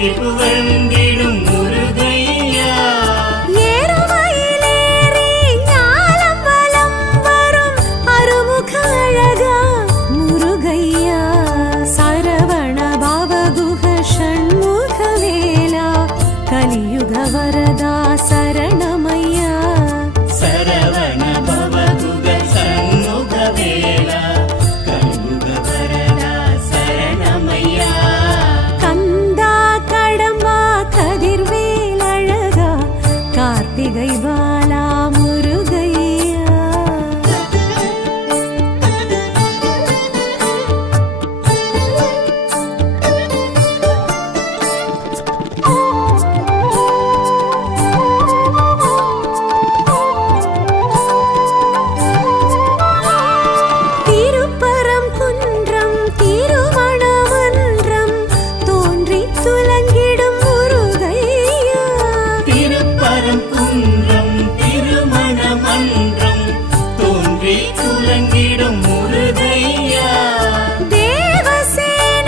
போற்றி புகழ்ந்திடும் முருகையா. ஏறுமயிலேறி ஞாலம் வலம் வரும் அருமுக அழகா முருகையா. சரவண பவகுஹ ஷண்முக வேலா கலியுக வரதா சரணமையா. சரவண பவகுஹ ஷண்முக வேலா கலியுக வரதா சரணமையா. கந்தா கடம்பா கதிர்வேல் அழகா கார்த்திகை பாலா முருகையா. திருப்பரம் குன்றம் திருமணமன்றம் தோன்றி துலங்கிடும் முருகையா. திருப்பரம் குன்றம் திருமணமன்றம் தோன்றி துலங்கிடும் முருகையா. தேவசேனையுடன்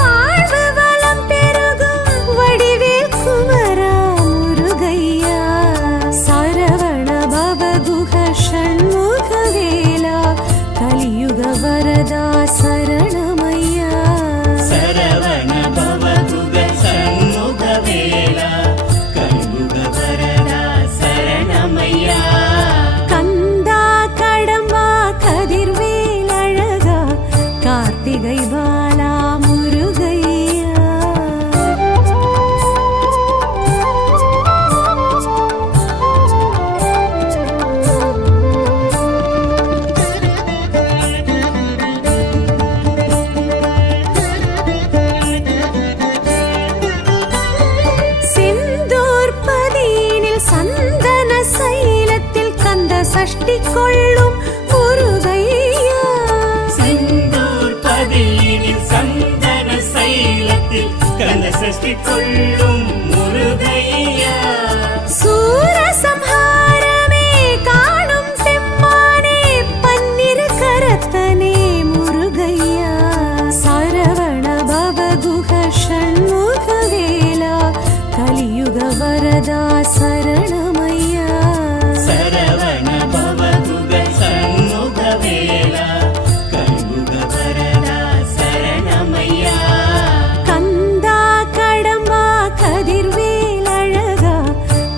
வாழ்வு வளம் பெருகும் வடிவேல் குமரா முருகையா. சரவண பவகுஹ ஷண்முக வேலா கலியுக வரதா சரணமையா. சரவண பவகுஹ ஷண்முக வேலா கலியுக வரதா சரணமையா. கந்தா கடம்பா கதிர்வேல் அழகா கார்த்திகை பாலா முருகையா. செந்தூர் பதியினில் சந்தன சைலத்தில் கந்த சஷ்டி கொள்ளும் முருகையா. செந்தூர் பதியினில் சந்தன சைலத்தில் கந்த சஷ்டி கொள்ளும் முருகையா. சூரசம்ஹாரமே காணும் செம்மானே பன்னிரு கரத்தனே முருகையா. சரவண பவகுஹ ஷண்முக வேலா கலியுக வரதா சரணமையா. சரவண பவகுஹ ஷண்முக வேலா கலியுக வரதா சரணமையா. கந்தா கடம்பா கதிர்வேல் அழகா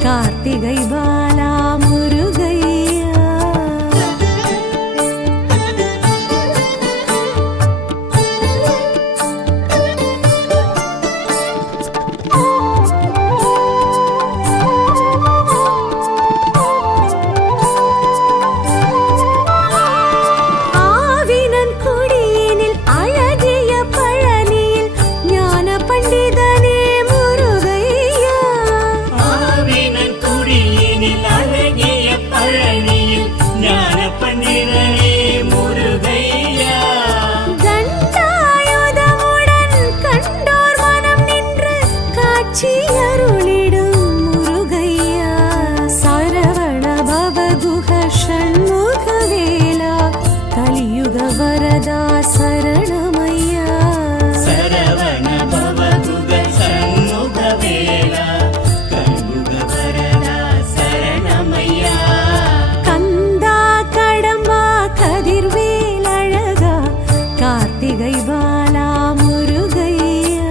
கார்த்திகை பாலா முருகையா. ஆவினன் குடியினில் அழகிய பழனியில் ஞான பண்டிதனே முருகையா. ஆவினன் குடியினில் அழகிய பழனியில் ஞான பண்டிதனே முருகையா. தண்டாயுதமுடன் கண்டோர் மனம் நின்று காட்சி அருளிடும் முருகையா. சரவண பவகுஹ ஷண்முக வேலா கலியுக வரதா சரணமையா. சரவண பவகுஹ ஷண்முக வேலா கலியுக வரதா சரணமையா. கந்தா கடம்பா கதிர்வேல் அழகா கார்த்திகை பாலா முருகையா.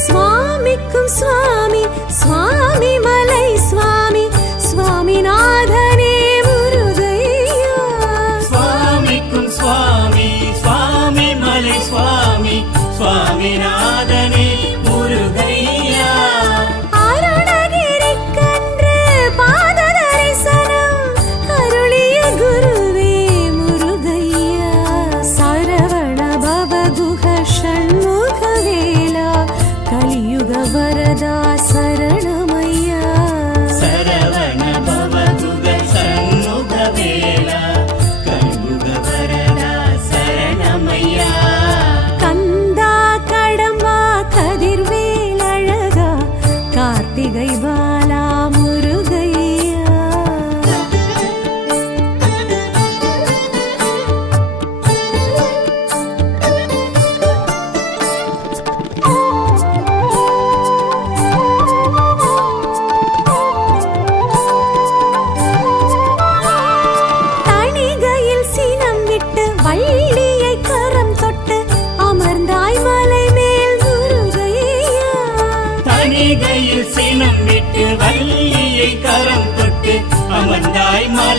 சுவாமிக்கும் சுவாமி சுவாமி மலை சுவாமி சுவாமிநாதனே முருகையா. சுவாமிக்கும் சுவாமி சுவாமி மலை சுவாமி சுவாமிநாதனே முருகையா. அருணகிரிக்கன்று பாத தரிசனம் அருளிய குருவே முருகையா. சரவண பவகுஹ ஷண்முக வேலா கலியுக வரதா சரணமையா. சரவண பவகுஹ ஷண்முக வேலா கலியுக வரதா சரணமையா. கந்தா கடம்பா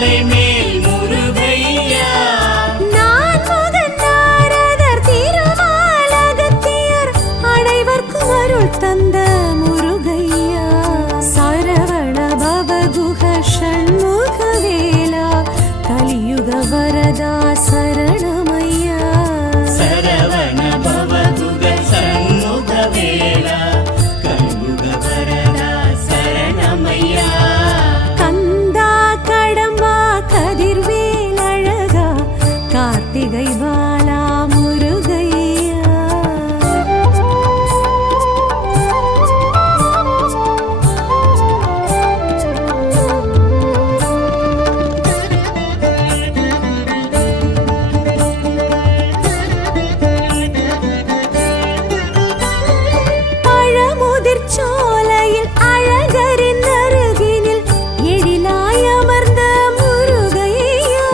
மலை மேல் முருகையா நான் முகன் நாரதர் திருமாலகத்தியர் அனைவர்க்கும் அருள் தந்த முருகையா சரவண பவகுஹ ஷண்முக வேலா கலியுக வரதா சரணமையா சரவண பவகுக சண்முக வேலா கலியுக வரதா சரணமையா கந்தா கடம்பா கதிர்வேல் அழகா கார்த்திகை பாலா முருகையா பழமுதிர் சோலையில் அழகரின் அருகினில் எழிலாய் அமர்ந்த முருகையா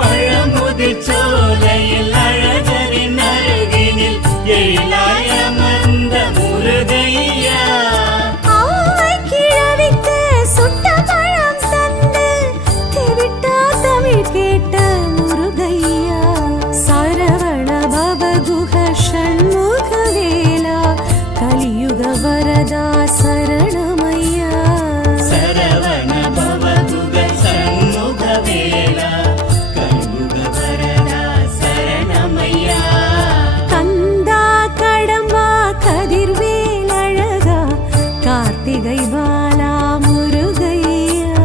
பழமுதிர் சோலையில் அழகரின் அருகினில் எழிலாய் அமர்ந்த முருகையா ஆவை கிழவிக்கு சுட்ட பழம் தந்து தெவிட்டா தமிழ் கேட்ட முருகையா சரவண பவகுஹ ஷண்முக வேலா கலியுக வரதா சரணமையா சரவண பவகுக சண்முக வேலா கலியுக வரதா சரணமையா கந்தா கடம்பா கதிர்வேல் அழகா கார்த்திகை பாலா முருகையா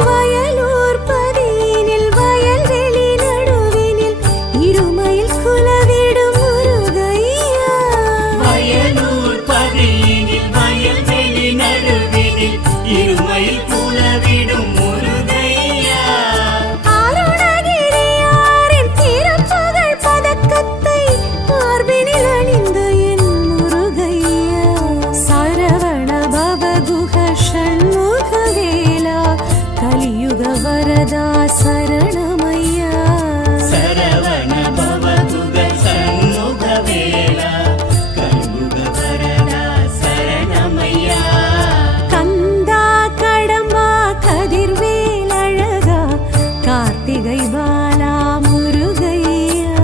வயலூர் பதியினில் வயல்வெளி நடுவினில் இருமையில் குலவிடும் முருகையா வயலூர் பதியினில் வயல்வெளி நடுவினில் இருமையில் குலவிடும் முருகையா அருணகிரியாரின் திருப்புகழ் பதக்கத்தை மார்பினில் அணிந்த என் முருகையா சரவண பவகுஹ ஷண்முக வேலா கலியுக வரதா சரணமையா சரவண பவகுக சண்முக வேலா கலியுக வரதா சரணமையா கந்தா கடம்பா கதிர்வேல் அழகா கார்த்திகை பாலா முருகையா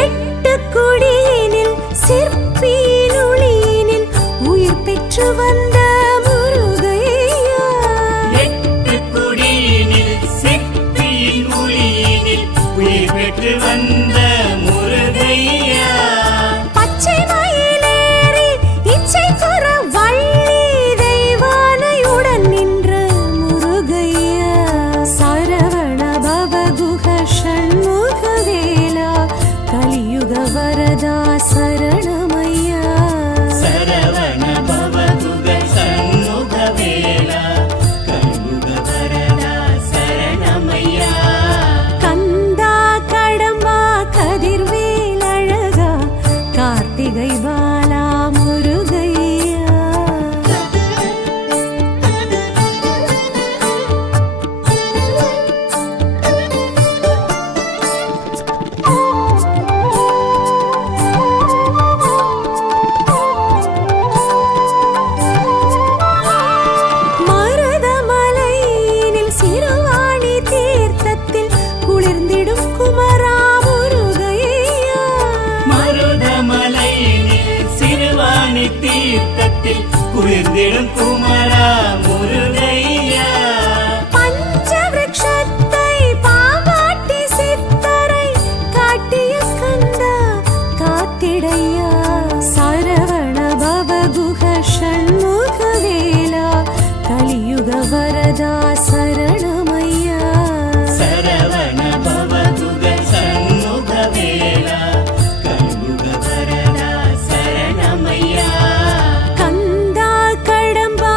எட்டு குடியினில் சிற்பியின் ஒளியினில் உயிர் பெற்று வந்த முருகையா எட்டு குடியினில் சிற்பியின் ஒளியினில் உயிர் பெற்று வந்த முருகையா பச்சை மயிலேறி இச்சை குற வள்ளி தெய்வானையுடன் நின்ற முருகையா சரவண பவகுஹ ஷண்முக வேலா கலியுக வரதா சரணமையா சரவண பவகுக சண்முக வேலா கலியுக வரதா சரணமையா கந்தா கடம்பா கதிர்வேல் அழகா கார்த்திகை பாலா முருகையா மருதமலையினில் சிறுவாணி தீர்த்தத்தில் குளிர்ந்திடும் குமரா முருகையா மருதமலையினில் சிறுவாணி தீர்த்தத்தில் குளிர்ந்திடும் குமரா முருகையா பஞ்சவிருக்ஷத்தை பாவாட்டி சித்தரை காட்டிய கந்தா காத்திடையா சரவண பவகுஹ ஷண்முக வேலா கலியுக வரதா சரணமையா சரவண பவகுக சண்முக வேலா கலியுக வரதா சரணமையா கந்தா கடம்பா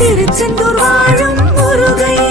திருச்செந்தூர் வாழும் முருகையா